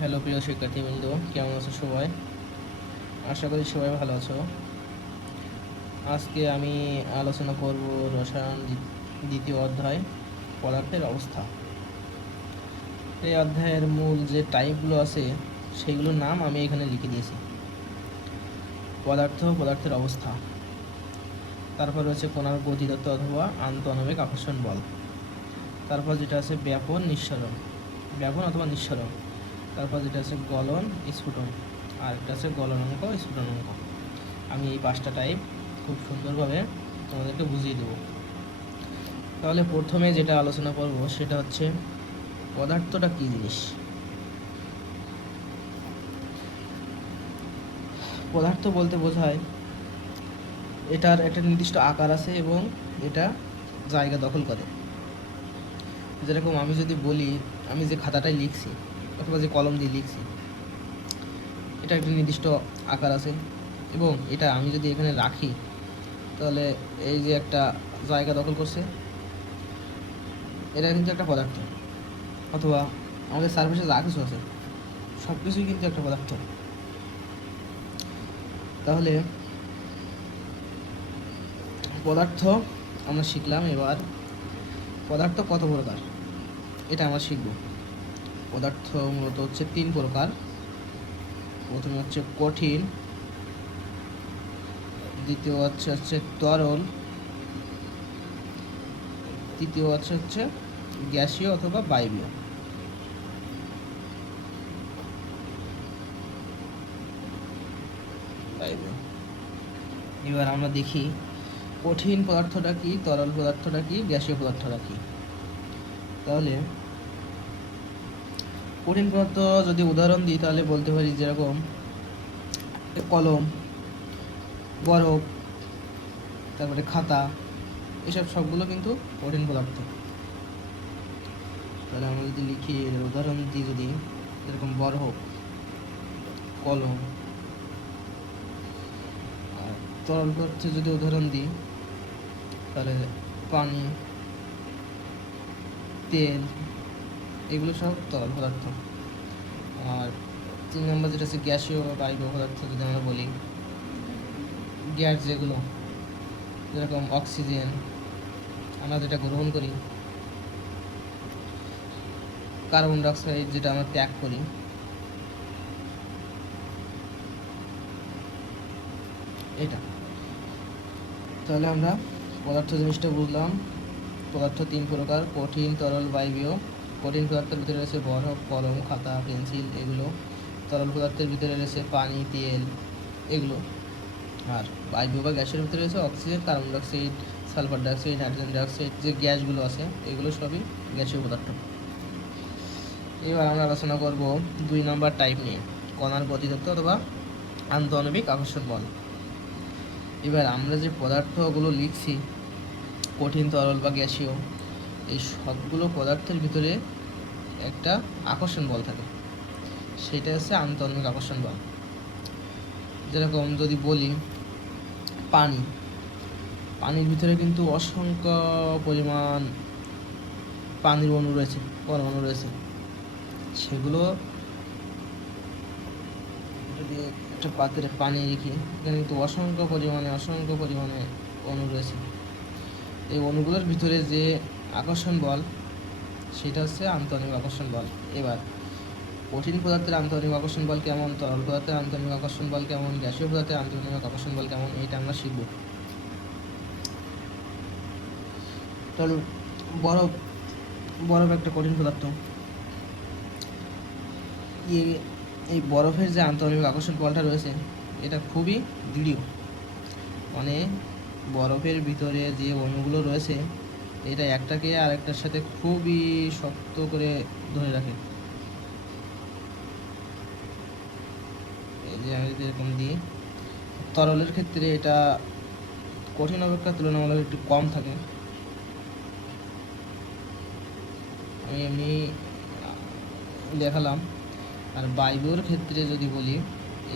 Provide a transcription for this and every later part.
Hello প্রিয় শিক্ষার্থীবৃন্দ, কেমন আছো সবাই? আশা করি সবাই ভালো আছো। আজকে আমি আলোচনা করব রসায়ন দ্বিতীয় অধ্যায়, পদার্থের অবস্থা। এই অধ্যায়ের মূল যে টাইপগুলো আছে সেইগুলোর নাম আমি এখানে লিখে দিয়েছি। পদার্থের অবস্থা, তারপর রয়েছে কণার গতিতত্ত্ব অথবা আন্তঃআণবিক আকর্ষণ বল, তারপর যেটা আছে ব্যাপন অথবা নিঃসরণ, তারপর যেটা আছে গলন স্ফুটন, আর একটা আছে গলনাঙ্ক স্ফুটনাঙ্ক। আমি এই 5টা টাইপ খুব সুন্দরভাবে তোমাদেরকে বুঝিয়ে দেব। তাহলে প্রথমে যেটা আলোচনা করব সেটা হচ্ছে পদার্থটা কী জিনিস। পদার্থ বলতে বোঝায় এটার একটা নির্দিষ্ট আকার আছে এবং এটা জায়গা দখল করে। যেরকম আমি যদি বলি, আমি যে খাতাটায় লিখছি অথবা যে কলম দিয়ে লিখছি, এটা একটা নির্দিষ্ট আকার আছে এবং এটা আমি যদি এখানে রাখি তাহলে এই যে একটা জায়গা দখল করছে, এটা কিন্তু একটা পদার্থ। অথবা আমাদের সার্ফেসে যা কিছু আছে সব কিছুই কিন্তু একটা পদার্থ। তাহলে পদার্থ আমরা শিখলাম। এবার পদার্থ কত প্রকার এটা আমরা শিখব। পদার্থ মূলত হচ্ছে 3 প্রকার। প্রথমে হচ্ছে কঠিন, দ্বিতীয় হচ্ছে তরল, তৃতীয় হচ্ছে গ্যাসীয় অথবা বায়বীয়। এবার আমরা দেখি কঠিন পদার্থটা কি, তরল পদার্থটা কি, গ্যাসীয় পদার্থটা কি। তাহলে কঠিন পদার্থ যদি উদাহরণ দিই তাহলে বলতে পারি যেরকম কলম, বরফ, তারপরে খাতা, এসব সবগুলো কিন্তু কঠিন পদার্থ। তাহলে আমরা যদি লিখি উদাহরণ দিই, যদি যেরকম বরফ, কলম, আর তরল পদার্থের যদি উদাহরণ দিই তাহলে পানি, তেল, এগুলো সব তরল পদার্থ। আর 3 নম্বর যেটা আছে গ্যাসীয় বা বায়বীয় পদার্থ, যদি আমরা বলি গ্যাস যেগুলো, যেরকম অক্সিজেন আমরা যেটা গ্রহণ করি, কার্বন ডাইঅক্সাইড যেটা আমরা ত্যাগ করি, এটা। তাহলে আমরা পদার্থ জিনিসটা বুঝলাম। পদার্থ 3 প্রকার, কঠিন, তরল, বায়বীয়। কঠিন পদার্থের ভিতরে রয়েছে বরফ, কলম, খাতা, পেন্সিল, এগুলো। তরল পদার্থের ভিতরে রয়েছে পানি, তেল, এগুলো। আর বায়বীয় বা গ্যাসের ভিতরে রয়েছে oxygen, carbon dioxide, sulphur dioxide, hydrogen dioxide, যে গ্যাসগুলো আছে এগুলো সবই গ্যাসীয় পদার্থ। এবার আমরা আলোচনা করব 2 নম্বর টাইপ নিয়ে, কণার গতিতত্ত্ব অথবা আন্তঃআণবিক আকর্ষণ বল। এবার আমরা যে পদার্থগুলো লিখছি, কঠিন, তরল বা গ্যাসীয়, এই সবগুলো পদার্থের ভিতরে একটা আকর্ষণ বল থাকে, সেটা হচ্ছে আন্তঃআণবিক আকর্ষণ বল। যেরকম যদি বলি পানির ভিতরে কিন্তু অসংখ্য পরিমাণ পানির অণু রয়েছে, পরমাণু রয়েছে। সেগুলো যদি একটা পাত্রে পানি রেখি, এখানে কিন্তু অসংখ্য পরিমাণে অণু রয়েছে। এই অণুগুলোর ভিতরে যে আকর্ষণ বল সেটা হচ্ছে আন্তঃআণবিক আকর্ষণ বল। এবার কঠিন পদার্থের আন্তঃআণবিক আকর্ষণ বল কেমন, তরল পদার্থের আন্তঃআণবিক আকর্ষণ বল কেমন, গ্যাসীয় পদার্থের আন্তঃআণবিক আকর্ষণ বল কেমন, এইটা আমরা শিখব। তাহলে বরফ একটা কঠিন পদার্থ। এই বরফের যে আন্তঃআণবিক আকর্ষণ বলটা রয়েছে এটা খুবই দৃঢ়, মানে বরফের ভিতরে যে অণুগুলো রয়েছে এটা একটাকে আরেকটার সাথে খুবই শক্ত করে ধরে রাখে। এই যে আমি যদি এরকম দিই, তরলের ক্ষেত্রে এটা কঠিন অপেক্ষা তুলনামূলক একটু কম থাকে। আমি এমনি দেখালাম। আর বায়বীয়র ক্ষেত্রে যদি বলি,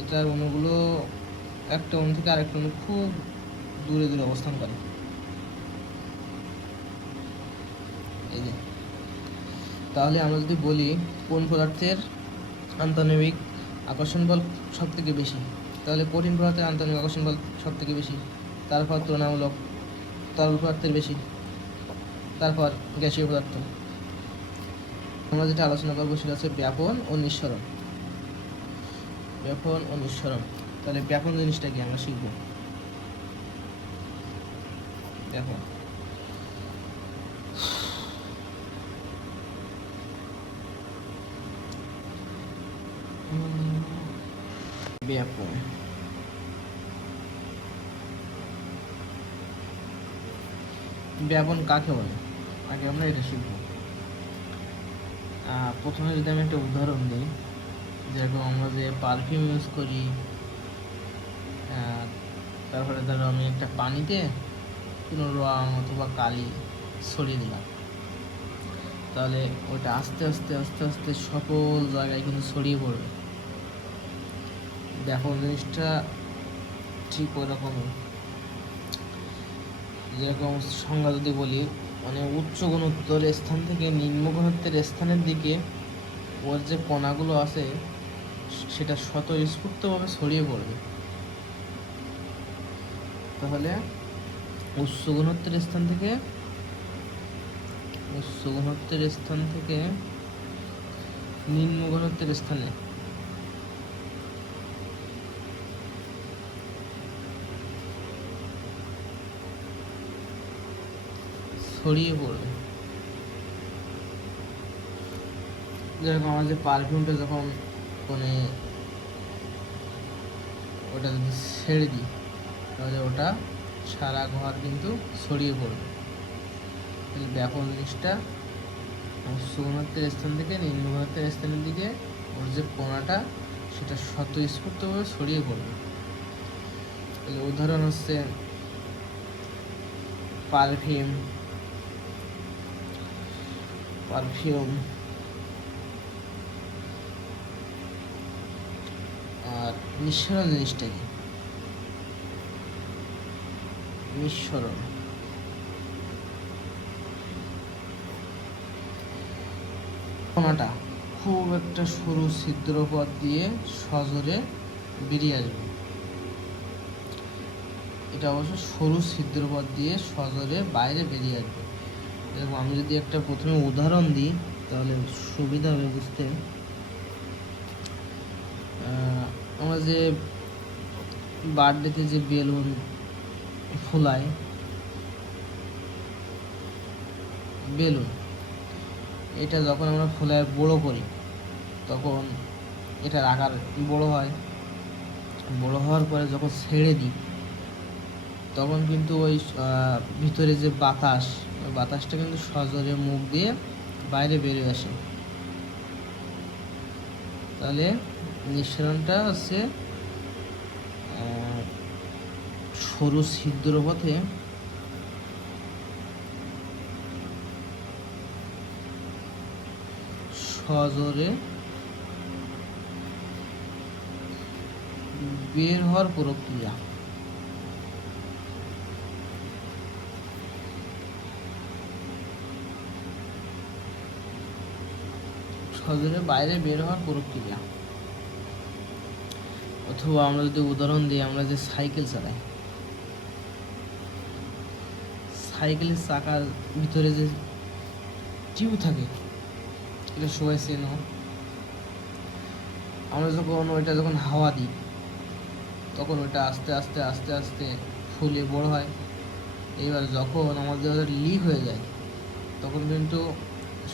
এটার অণুগুলো একটা অণু থেকে আরেকটা অণু খুব দূরে দূরে অবস্থান করে। এই যে, তাহলে আমরা যদি বলি কোন পদার্থের আন্তঃনৈমিক আকর্ষণ বল সব থেকে বেশি, তাহলে কঠিন পদার্থের আন্তঃনৈমিক আকর্ষণ বল সব থেকে বেশি, তারপর তুলনামূলক তরল পদার্থের বেশি, তারপর গ্যাসীয় পদার্থ। আমরা যেটা আলোচনা করবো সেটা হচ্ছে ব্যাপন ও নিঃসরণ। ব্যাপন ও নিঃসরণ, তাহলে ব্যাপন জিনিসটা কি আমরা শিখব। ব্যাপন ব্যাপন ব্যাপন কাকে বলে, আগে আমরা এটা শিখব। প্রথমে যদি আমি একটা উদাহরণ দিই, যেরকম আমরা যে পারফিউম ইউজ করি, তারপরে ধরো আমি একটা পানিতে কোনো রং অথবা কালি ছড়িয়ে দিলাম, তাহলে ওটা আস্তে আস্তে আস্তে আস্তে সকল জায়গায় কিন্তু ছড়িয়ে পড়বে। দেখো জিনিসটা ঠিক ওরকমই, যেরকম সংজ্ঞা যদি বলি, মানে উচ্চ ঘনত্বের স্থান থেকে নিম্ন ঘনত্বের স্থানের দিকে ওর যে কণাগুলো আছে সেটা স্বতঃস্ফূর্তভাবে ছড়িয়ে পড়বে। তাহলে উচ্চ ঘনত্বের স্থান থেকে নিম্ন ঘনত্বের স্থানে ছড়িয়ে পড়বে। যেরকম আমার যে পারফিউমটা যখন মানে ওটা যদি ছেড়ে দিই, তাহলে ওটা সারা ঘর কিন্তু ছড়িয়ে পড়বে। তাহলে ব্যাপন জিনিসটা উচ্চ ঘনত্বের স্থান থেকে নিম্ন ঘনত্বের স্থানের দিকে ওর যে কণাটা সেটা স্বতঃস্ফূর্তভাবে ছড়িয়ে পড়বে। তাহলে উদাহরণ হচ্ছে পারফিউম। আর নিঃসরণ জিনিসটা কি, নিঃসরণ কণাটা খুব একটা সরু ছিদ্র পথ দিয়ে সজোরে বেরিয়ে আসবে। এটা অবশ্য সরু ছিদ্র পথ দিয়ে সজোরে বাইরে বেরিয়ে আসবে। এরকম আমি যদি একটা প্রথমে উদাহরণ দিই তাহলে সুবিধা হবে বুঝতে। আমরা যে বার্থডেতে যে বেলুন ফুলায়, বেলুন এটা যখন আমরা ফুলায় বড় করি তখন এটার আকার বড় হয়। বড় হওয়ার পরে যখন ছেড়ে দিই তখন কিন্তু ওই ভিতরে যে বাতাস, ওই বাতাসটা কিন্তু সজোরে মুখ দিয়ে বাইরে বেরিয়ে আসে। তাহলে নিঃসরণটা হচ্ছে সরু ছিদ্র পথে সজোরে বের হওয়ার প্রক্রিয়া। সজোরে বাইরে বের হওয়ার প্রক্রিয়া। অথবা আমরা যদি উদাহরণ দিই, আমরা যে সাইকেল চালাই, সাইকেলের চাকার ভিতরে যে টিউব থাকে এটা সবাই চেনো। আমরা যখন হাওয়া দিই তখন ওইটা আস্তে আস্তে আস্তে আস্তে ফুলে বড় হয়। এবার যখন আমাদের লিক হয়ে যায় তখন কিন্তু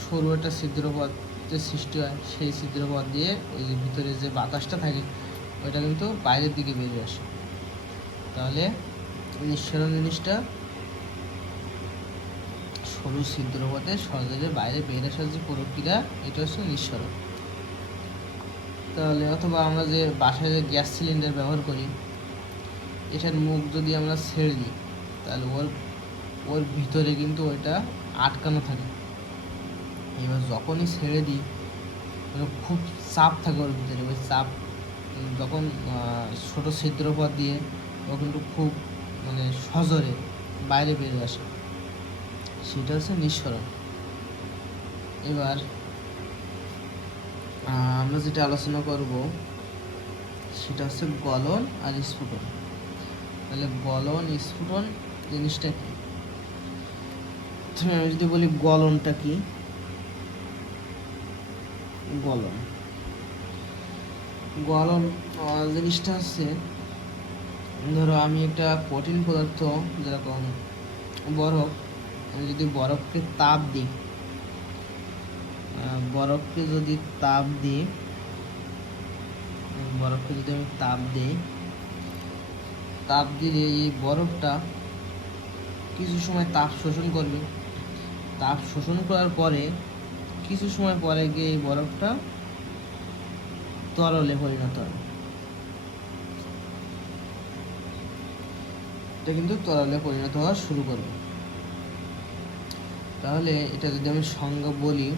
সরু একটা ছিদ্রপথের সৃষ্টি হয়। সেই ছিদ্রপথ দিয়ে ওই যে ভিতরে যে বাতাসটা থাকে ওইটা কিন্তু বাইরের দিকে বেরিয়ে আসে। তাহলে নিঃসরণ জিনিসটা সরু ছিদ্রপথে সজোরে বাইরে বের আসার যে প্রক্রিয়া, এটা হচ্ছে নিঃসরণ। তাহলে অথবা আমরা যে বাসায় যে গ্যাস সিলিন্ডার ব্যবহার করি, এটার মুখ যদি আমরা ছেড়ে দিই তাহলে ওর ভিতরে কিন্তু ওইটা আটকানো থাকে। এবার যখনই ছেড়ে দিই খুব চাপ থাকে ওর ভিতরে, ওই চাপ যখন ছোটো ছিদ্রপথ দিয়ে ও কিন্তু খুব মানে সজোরে বাইরে বেরিয়ে আসে, সেটা হচ্ছে নিঃসরণ। এবার আমরা যেটা আলোচনা করব সেটা হচ্ছে গলন আর স্ফুটন। তাহলে গলন স্ফুটন জিনিসটা কি? আমি যদি বলি গলনটা কি, গলন গলন জিনিসটা হচ্ছে, ধরো আমি একটা কঠিন পদার্থ যেরকম বরফ, আমি যদি বরফকে তাপ দিই, বরফকে যদি তাপ দিই বরফকে যদি আমি তাপ দিলে এই বরফটা কিছু সময় তাপ শোষণ করবে। তাপ শোষণ করার পরে কিছু সময় পরে গিয়ে এই বরফটা তরলে পরিণত হবে। এটা কিন্তু তরলে পরিণত হওয়া শুরু করবে। তাহলে এটা যদি আমি সংজ্ঞা বলি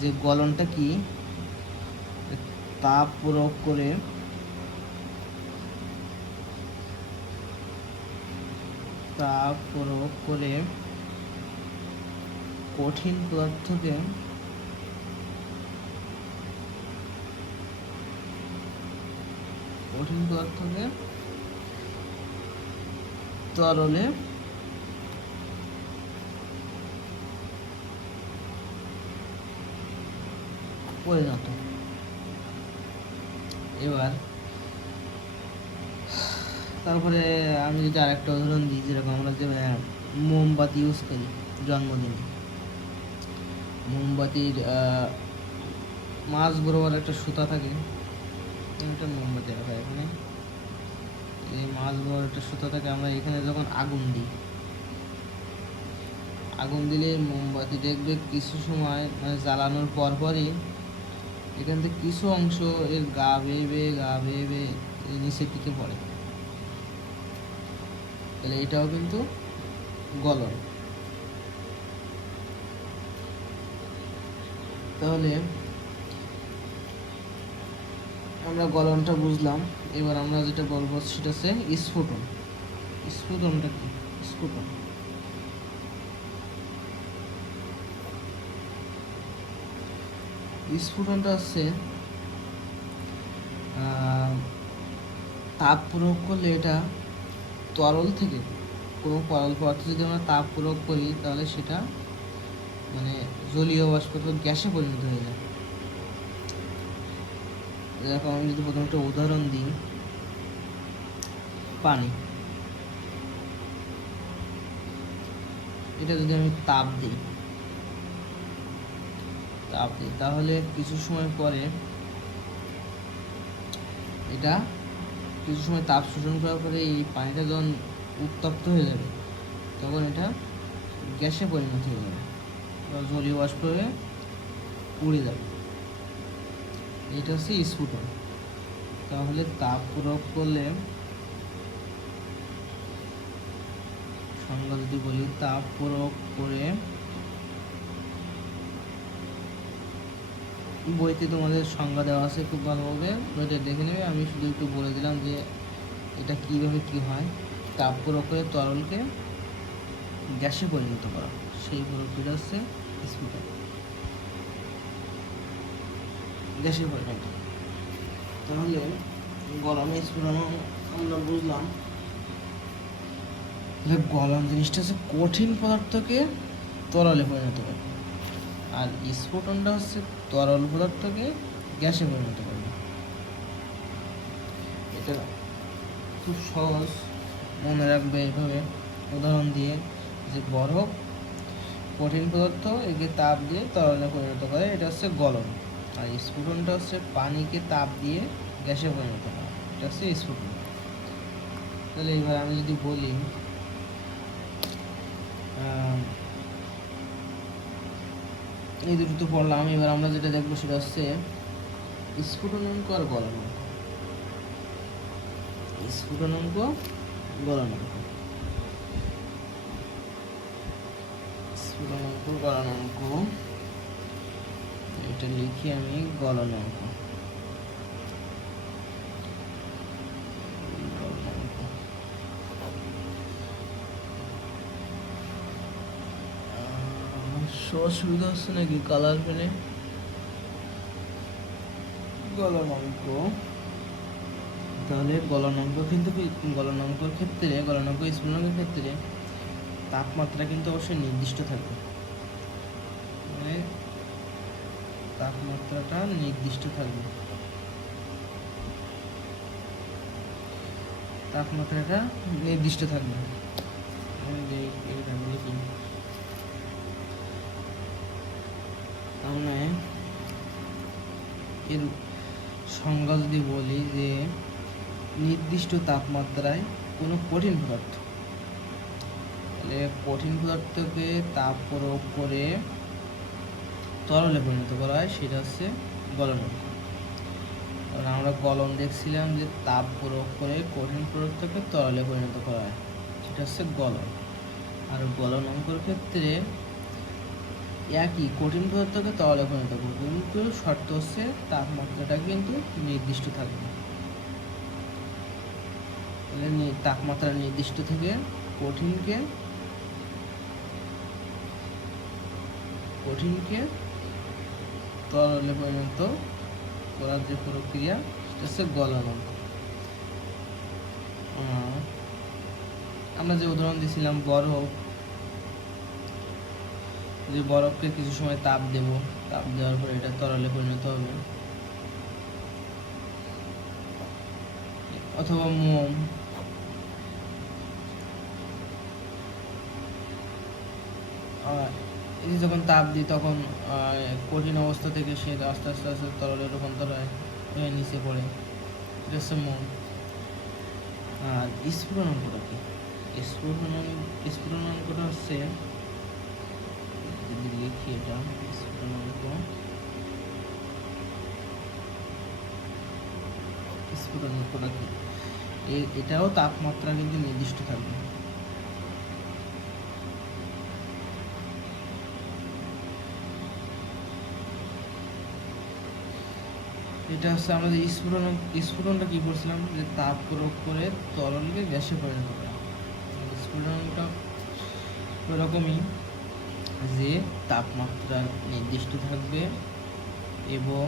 যে গলনটা কি, তাপ প্রয়োগ করে কঠিন পদার্থকে তরলে পরিণত। এবার তারপরে আমি যদি আরেকটা উদাহরণ দিই, যেরকম আমরা যে মোমবাতি ইউজ করি জন্মদিনে, মোমবাতির মাঝ বরাবর একটা সুতা থাকে, একটা মোমবাতি রাখা এখানে, এই মাঝ বরাবর একটা সুতা থাকে। আমরা এখানে যখন আগুন দিলে মোমবাতি দেখবে কিছু সময় মানে জ্বালানোর পরপরই এখান থেকে কিছু অংশ এর গা বেয়ে নিচের দিকে পড়ে। তাহলে এটাও কিন্তু গলন। তাহলে আমরা গলনটা বুঝলাম। এবার আমরা যেটা বলবো সেটা হচ্ছে স্ফুটন। স্ফুটনটা কি? স্ফুটনটা হচ্ছে তাপ প্রয়োগ করলে এটা তরল থেকে কোনো তরল পদার্থ যদি আমরা তাপ প্রয়োগ করি তাহলে সেটা মানে জলীয় বাষ্প গ্যাসে পরিণত হয়ে যায়। এরকম আমি যদি প্রথমে একটা উদাহরণ দিই, পানি, এটা যদি আমি তাপ দিই তাহলে কিছু সময় পরে এটা কিছু সময় তাপ শোষণ করার পরে এই পানিটা যখন উত্তপ্ত হয়ে যাবে তখন এটা গ্যাসে পরিণত হয়ে যাবে বা জলীয় বাষ্প হয়ে উড়ে যাবে। এটা হচ্ছে স্ফুটন। তাহলে তাপ প্রয়োগ করলে, সংজ্ঞা যদি বলি, তাপ প্রয়োগ করে, বইতে তোমাদের সংজ্ঞা দেওয়া আছে, খুব ভালোভাবে বইটা দেখে নেবে। আমি শুধু একটু বলে দিলাম যে এটা কীভাবে কী হয়। তাপ প্রয়োগ করে তরলকে গ্যাসে পরিণত করা, সেই প্রক্রিয়া হচ্ছে স্ফুটন, গ্যাসে পরিণত। তাহলে গলন স্ফুটন আমরা বুঝলাম। তাহলে গলন জিনিসটা হচ্ছে কঠিন পদার্থকে তরলে পরিণত করে, আর স্ফুটনটা হচ্ছে তরল পদার্থকে গ্যাসে পরিণত করবে। এটা খুব সহজ, মনে রাখবে এইভাবে উদাহরণ দিয়ে, যে বরফ কঠিন পদার্থ একে তাপ দিয়ে তরলে পরিণত করে, এটা হচ্ছে গলন। আর স্ফুটনটা হচ্ছে পানিকে তাপ দিয়ে গ্যাসে পরিণত করা, এটা হচ্ছে স্ফুটন। তাহলে এবার আমি যদি বলি এই দুটো তো পড়লাম, এবার আমরা যেটা দেখবো সেটা হচ্ছে স্ফুটনাঙ্ক আর গলনাঙ্ক। স্ফুটনাঙ্ক, গলনাঙ্ক। গলনাঙ্ক এটা লিখি আমি, গলনাঙ্ক। অসুবিধা হচ্ছে নাকি কালার পেলে? গলনাঙ্ক, তাহলে গলনাঙ্ক কিন্তু গলনাঙ্কর ক্ষেত্রে গলনাঙ্ক স্ফুটনাঙ্কের ক্ষেত্রে তাপমাত্রা কিন্তু অবশ্যই নির্দিষ্ট থাকবে, মানে তাপমাত্রাটা নির্দিষ্ট থাকবে, তাপমাত্রাটা নির্দিষ্ট থাকবে। তাহলে এর সংজ্ঞা যদি বলি যে নির্দিষ্ট তাপমাত্রায় কোনো কঠিন পদার্থ, তাহলে কঠিন পদার্থকে তাপ প্রয়োগ করে তরলে পরিণত করা হয়, সেটা হচ্ছে গলনাঙ্ক। কারণ আমরা গলন দেখছিলাম যে তাপ প্রয়োগ করে কঠিন পদার্থকে তরলে পরিণত করা হয়, সেটা হচ্ছে গলন। আর গলনাঙ্কর ক্ষেত্রে একই কঠিন পদার্থকে তরলে পরিণত করবে, কিন্তু শর্ত হচ্ছে তাপমাত্রাটা কিন্তু নির্দিষ্ট থাকবে। তাহলে তাপমাত্রা নির্দিষ্ট থেকে কঠিনকে তরলে পরিণত করার যে প্রক্রিয়া, সেটা হচ্ছে গলনাঙ্ক। আমরা যে উদাহরণ দিয়েছিলাম বরফ, যে বরফকে কিছু সময় তাপ দেব, তাপ দেওয়ার পর এটা তরলে পরিণত হবে। অথবা মোম, এই যখন তাপ দিই তখন কঠিন অবস্থা থেকে সে আস্তে আস্তে আস্তে তরলে রূপান্তর হয়, নিচে পড়ে, এটা হচ্ছে মোম। আর স্ফুটনাঙ্কটা কি? স্ফুটনাঙ্কটা হচ্ছে লিখি, এটা স্ফুটনাঙ্কটা কি? এটাও তাপমাত্রা কিন্তু নির্দিষ্ট থাকবে। এটা হচ্ছে আমাদের স্ফুটনটা কি করছিলাম, যে তাপ প্রয়োগ করে তরলকে গ্যাসে পরিণত করা। স্ফুটনটা ওরকমই, যে তাপমাত্রা নির্দিষ্ট থাকবে এবং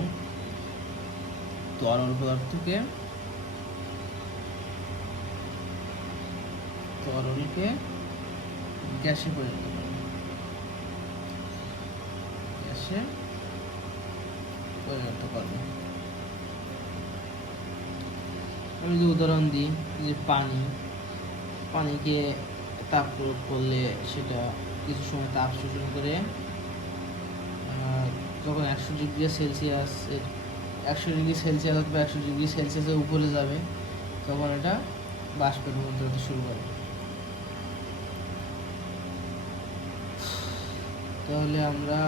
তরল পদার্থকে গ্যাসে পরিণত করবে, আমি যে উদাহরণ দিই, যে পানিকে তাপ প্রয়োগ করলে সেটা কিছু সময় তাপ শোষণ করে যখন 100 ডিগ্রি সেলসিয়াস অথবা 100 ডিগ্রি সেলসিয়াসের উপরে যাবে, তখন এটা বাষ্পে রূপান্তর হতে শুরু করে। তাহলে আমরা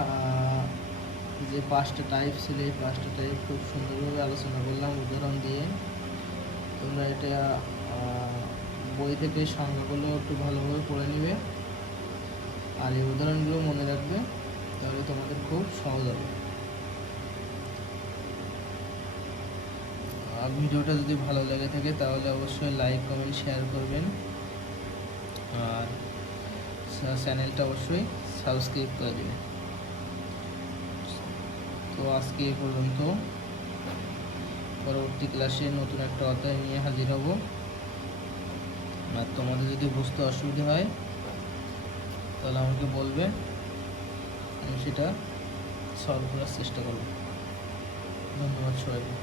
যে 5টা টাইপ ছিল, এই 5টা টাইপ খুব সুন্দরভাবে আলোচনা করলাম উদাহরণ দিয়ে। তোমরা এটা বই থেকে সংজ্ঞাগুলো একটু ভালোভাবে পড়ে নিবে আর এই উদাহরণগুলো মনে রাখবে, তাহলে তোমাদের খুব সহজ হবে। আর ভিডিওটা যদি ভালো লেগে থাকে তাহলে অবশ্যই লাইক, কমেন্ট, শেয়ার করবেন আর চ্যানেলটা অবশ্যই সাবস্ক্রাইব করে দেবেন। তো আজকে এই পর্যন্ত, পরবর্তী ক্লাসে নতুন একটা অধ্যায় নিয়ে হাজির হব। আর তোমাদের যদি বুঝতে অসুবিধা হয় তাহলে আমাকে বলবে, আমি সেটা সলভ করার চেষ্টা করব। ধন্যবাদ সবাইকে।